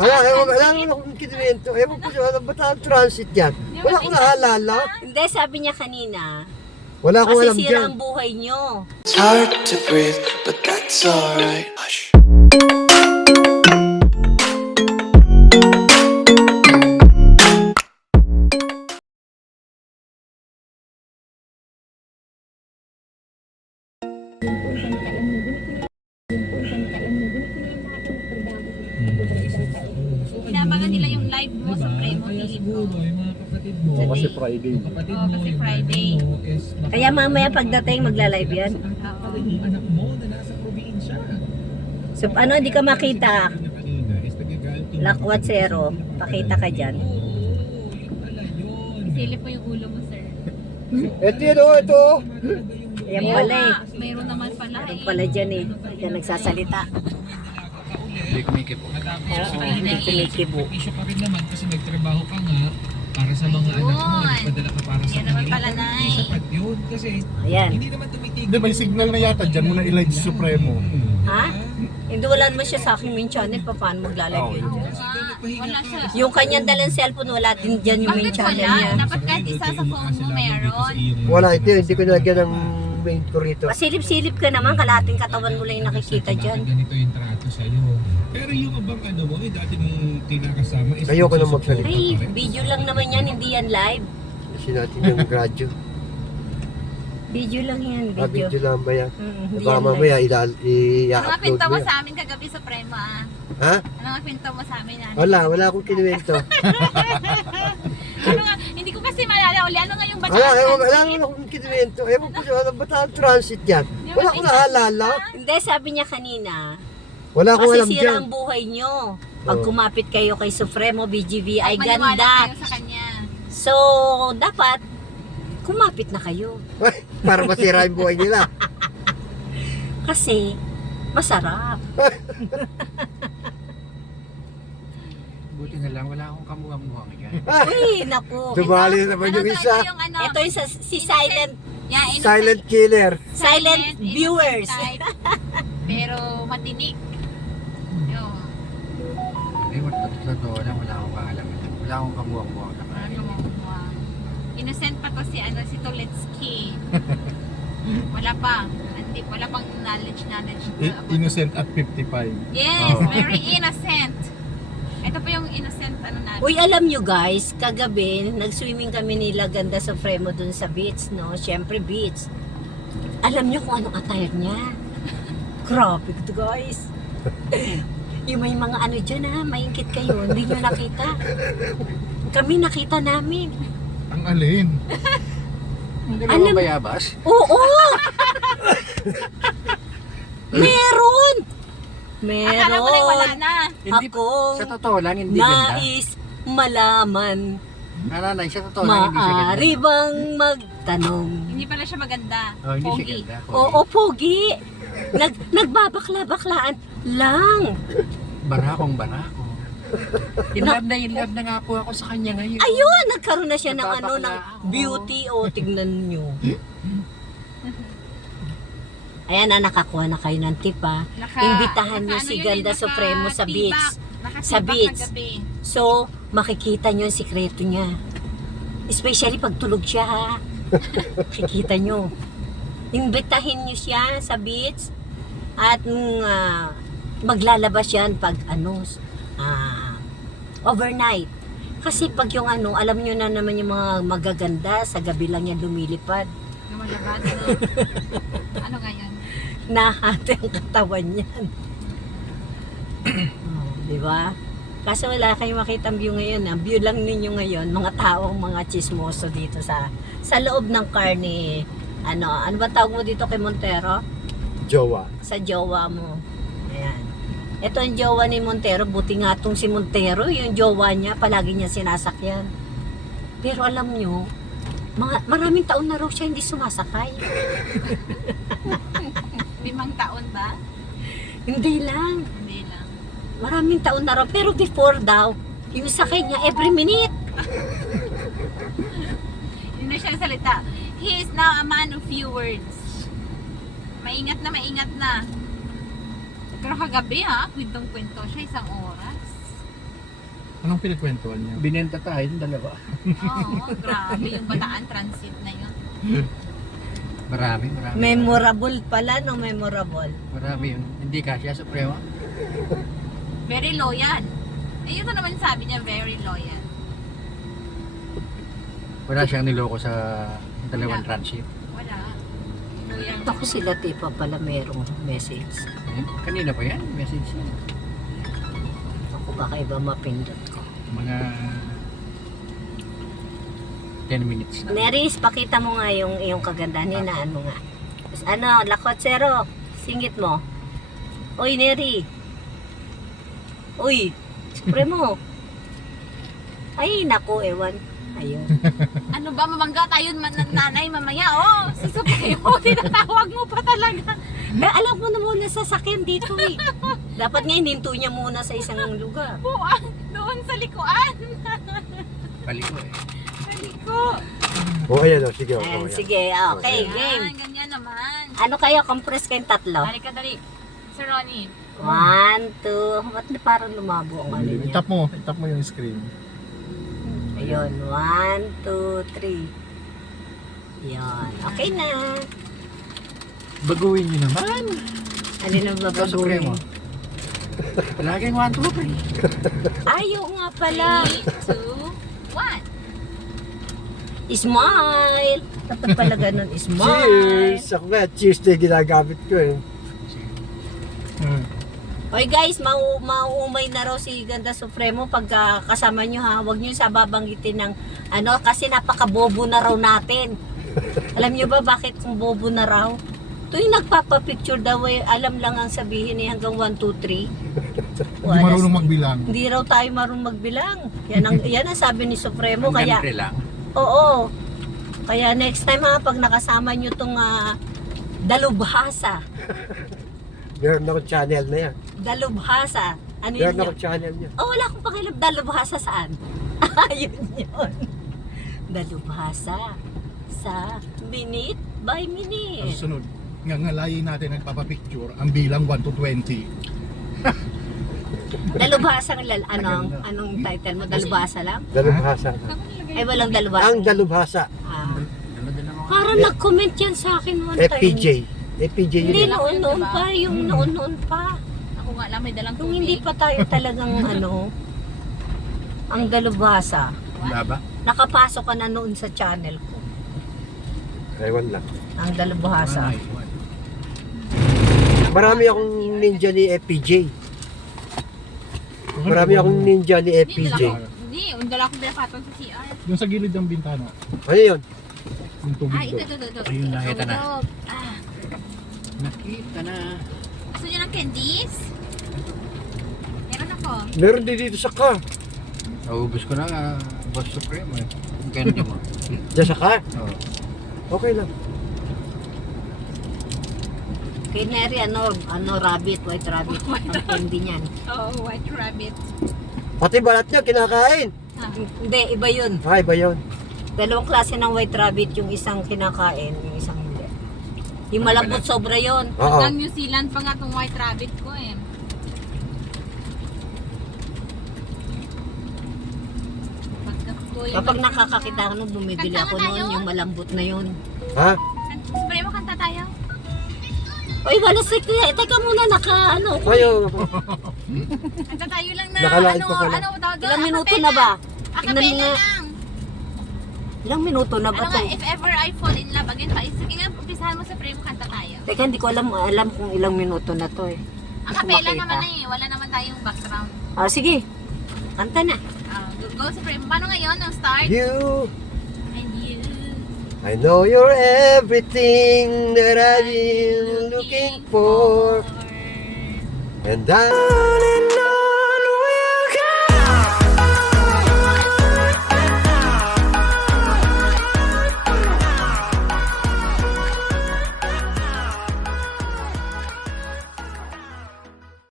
Wala naman akong kinwento. Ewan ko siya, ano ba ang transit yan? Wala akong naalala. Hindi, sabi niya kanina, Wala akong alam masisira dyan. ang buhay niyo. It's hard to breathe, but that's alright. Hush. Inabangan nila yung live mo sa Premo Philip ko. Kasi Friday. Oo, kasi Friday. Kaya mamaya pagdating magla-live yan. So ano, hindi ka makita? Lakwat zero. Pakita ka dyan. Isilip mo yung ulo mo, sir. Ito yun, ito. Ayan pala eh. Mayroon naman pala Ayan eh. pala dyan eh. Yan nagsasalita. Hindi kumikibo. Hindi kumikibo. Issue pa rin naman kasi nagtrabaho ka nga para sa mga anak mo. Nagpadala ka para sa Yan naman kanila. pala, Nay. Sapat yun kasi Ayan. hindi naman tumitigil. Hindi, may signal na yata dyan mo na i-live si Supremo. Ha? Hindi wala naman siya sa aking main channel. Paano magla-live yun dyan? Wala siya. Yung kanyang dalang cellphone, wala din dyan yung main Bakit channel wala? niya. Dapat kahit isa sa phone mo meron. Wala ito, hindi ko nalagyan ng main ko rito. Pasilip-silip ka naman, kalating katawan mo lang yung nakikita dyan. Ganito yung trato sa'yo. Pero yung abang ano mo, dati mong tinakasama is Ayoko na magsalita. Ay, video lang naman yan, hindi yan live. Kasi natin yung radyo. Video lang yan, Video video. lang ba yan? Hindi Baka yan mamaya live. Ano nga i-upload pinto mo mo yan. sa amin kagabi sa Premo ah? Ha? Ano nga pinto mo sa amin ah? Wala akong kinwento. Ano nga? Hindi ko kasi maalala uli. Ano nga yung Wala bataan? naman akong kinwento. Ewan ko siya, ano ba ang transit yan? Wala akong naalala. Hindi, sabi niya kanina, Wala akong alam masisira dyan. ang buhay niyo. Pag Oo. kumapit kayo kay Supremo BGV ay Maniwala ganda. kayo sa kanya. So, dapat kumapit na kayo. Ay, para masira yung buhay nila. Kasi masarap. Buti na lang, wala akong kamuha-muha ngayon. Uy, naku. Dumali na naman yung to? isa. Ito yung ano? Ito yung si Silent Yeah, innocent- Silent killer. Silent innocent viewers. type. Pero matinik. Yun. Ay, totoo lang, wala akong kaalam. Wala akong kamuha-muha naman. Ano mo? Wow. Innocent pa to si Toletsky. Wala pa. Hindi, wala pang knowledge. Innocent at 55. Yes, Oh. very innocent. Ito pa yung innocent natin. Uy, alam nyo guys, kagabi, nag-swimming kami nila ganda sa Supremo dun sa beach, no? Siyempre beach. Alam nyo kung anong attire niya? Grabe ito guys. Yung may mga ano dyan ha, maingkit kayo, hindi nyo nakita. Kami nakita namin. Ang alin? Hindi Alam- naman bayabas. Oo! Meron! Meron! Akala mo na wala na. Hindi, Akong sa totoo lang, hindi ganda. nais malaman. Nanay, sa totoo lang, hindi siya ganda. Maaari bang magtanong? Hindi pala siya maganda. Oh, hindi siya Pogi. ganda. Oo, pogi. Nagbabakla-baklaan lang. Barako. In love na nga po ako sa kanya ngayon. Ayun, nagkaroon na siya ng ano, ng Nagbabakla ako. beauty. O, tignan nyo. Ayan na, nakakuha na kayo ng tip ha. Imbitahan nyo si Ganda Supremo sa beach. Sa beach. So, makikita nyo ang sikreto niya. Especially pag tulog siya ha. Makikita nyo. Imbitahin nyo siya sa beach. At maglalabas yan pag overnight. Kasi pag yung alam nyo na naman yung mga magaganda, sa gabi lang yan lumilipad. Lumalabas, no? Ano nga yun? Nahati ang katawan niyan. Di ba? Kasi wala kayong makitang view ngayon. Ang view lang ninyo ngayon, mga taong mga chismoso dito sa loob ng car ni, ano ba tawag mo dito kay Montero? Jowa. Sa jowa mo. Ayan. Ito ang jowa ni Montero. Buti nga itong si Montero, yung jowa niya, palagi niya sinasakyan. Pero alam nyo, maraming taon na raw siya hindi sumasakay. 5 taon ba? Hindi lang. Hindi lang. Maraming taon na raw. Pero before daw, yung sakay niya every minute. Hindi na siya salita. He is now a man of few words. Maingat na. Pero kagabi ha, kwentong-kwento siya 1 oras. Anong pinagkwentuhan niya? Binenta tayo yung dalawa. Oo, grabe yung Bataan Transit na yun. Marami. Memorable pala, no? Memorable. Marami yun. Hindi kasya Supremo. Very loyal. Eh, yun na naman sabi niya, very loyal. Wala siyang niloko sa dalawang Wala. transit. Wala. Loyal. Ako sila tipa pala merong message. Kanina pa yan, message niya. Ako baka iba mapindot ko. Mga 10 minutes na. Neris, pakita mo nga yung iyong kagandahan. Hinaan mo nga. Ano, Lakotsero, singit mo. Uy, Neri. Uy, Supremo. Ay, naku, ewan. Ayun. Ano ba, mamangga tayo man ng nanay mamaya, oh, si Supremo, tinatawag mo pa talaga. Alam mo na muna sa sakyan dito eh. Dapat nga hininto niya muna sa isang lugar. Buwan, doon sa likuan. Paliko eh. Paliko. Ayan o, sige. Ayan, sige. Okay, game. Yan, ganyan naman. Ano kayo? Compress kayong tatlo? Dali ka, dali. Sir Ronnie. 1, 2. Ba't na parang lumabo ang ano niya? Itap mo yung screen. Ayun. 1, 2, 3. Yan. Okay na. Baguhin niyo naman. Ano na Ikaw Supremo. babaguhin? Laging 1, 2, 3. Ayaw nga pala. 3, 2, 1. Smile. Dapat pala ganun. Smile. Cheers! Ako nga, cheers na yung ginagamit ko eh. Oy guys, mauumay na raw si Ganda Supremo pag kasama nyo ha. Huwag nyo sa babanggitin ng ano kasi napakabobo na raw natin. Alam nyo ba bakit kung bobo na raw? Tuwing nagpapapicture daw eh, alam lang ang sabihin eh hanggang 1, 2, 3. Hindi marunong magbilang. Hindi raw tayo marunong magbilang. Yan ang sabi ni Supremo. Kaya, Hanggang 3 lang. oo. Kaya next time ha, pag nakasama nyo tong dalubhasa. Meron akong channel na yan. Dalubhasa. Ano yun? Meron akong channel niya. Oh, wala akong pakialam. Dalubhasa saan? Ayun yun. Dalubhasa sa minute by Ang minute. sunod, ngalayin natin nagpapapicture ang bilang 1 to 20. Dalubhasa anong title mo? Dalubhasa lang? Dalubhasa. Ay, walang dalubhasa. Ang dalubhasa. Ah. Dala-dala mo. Parang nag-comment yan sa akin one time. FPJ. FPJ yun Hindi, eh. noon pa. Yung noon pa. Ako nga lang, may dalang Kung tubig. hindi pa tayo talagang ang dalubhasa. Baba. Nakapasok ka na noon sa channel ko. Ewan lang. Ang dalubhasa. Marami akong ninja ni FPJ. Marami akong ninja ni FPJ. Hindi, dala ko binapatong sa CR. Yung sa gilid ng bintana, Ano yun? yung tubig Ah, ito. doon. Ayun, nakita na. Ah, Nakita na. gusto niyo ng candies? Meron ako. Meron din dito sa car. Naubos ko na Boss Supremo eh. Ang candy mo. Diyan sa car? Oo. Okay lang. Kay Neri, rabbit, white rabbit. Ang candy niyan. Oh, white rabbit. Pati balat niya, kinakain. Hindi, iba yun. Ay, ba yun? Dalawang klase ng white rabbit, yung isang kinakain, yung isang hindi. Yung malambot sobra yun. Oo. Hanggang New Zealand pa nga tong white rabbit ko eh. Kapag nakakakita ko nung bumibili ako noon, yung malambot na yun. Ha? Spray mo, kanta tayo. Oy, balasik na. Teka muna, Kayo. Kanta tayo lang na, Nakalain pa pala. tawag doon? Ilang minuto na ba? Tingnan mo Acapella nga. lang. Ilang minuto na ba Ano to? nga, if ever I fall in love again pa, sige nga, umpisahan mo sa spray mo, kanta tayo. Teka, hindi ko alam kung ilang minuto na to eh. Acapella makita. naman na eh, wala naman tayong background. Ah, sige. Kanta na. Go sa spray mo. Paano ngayon ang start? You, And you. I know you're everything that I've been looking for. And I